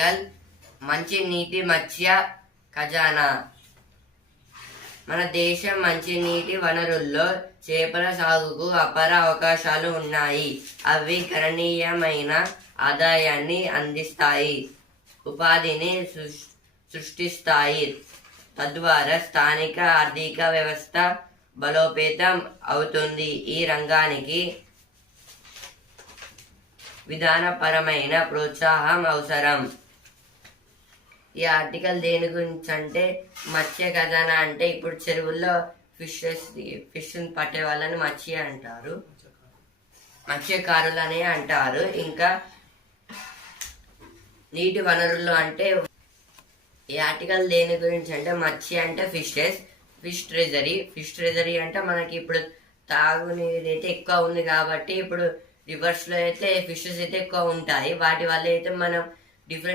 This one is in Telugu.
ఆర్టికల్ మంచినీటి మత్స్య ఖజానా. మన దేశం మంచినీటి వనరుల్లో చేపల సాగుకు అపార అవకాశాలు ఉన్నాయి. అవి గణనీయమైన ఆదాయాన్ని అందిస్తాయి, ఉపాధిని సృష్టిస్తాయి. తద్వారా స్థానిక ఆర్థిక వ్యవస్థ బలోపేతం అవుతుంది. ఈ రంగానికి విధానపరమైన ప్రోత్సాహం అవసరం. ఈ ఆర్టికల్ దేని గురించి అంటే మత్స్య ఖజానా అంటే ఇప్పుడు చెరువుల్లో ఫిష్ పట్టే వాళ్ళని మత్స్యకారులు అని అంటారు. ఇంకా నీటి వనరులు అంటే ఈ ఆర్టికల్ దేని గురించి అంటే మత్స్య అంటే ఫిష్ ట్రెజరీ అంటే మనకి ఇప్పుడు తాగునీరు అయితే ఎక్కువ ఉంది కాబట్టి ఇప్పుడు రివర్స్ లో అయితే ఫిషెస్ అయితే ఎక్కువ ఉంటాయి. వాటి వల్ల అయితే మనం డిఫరెంట్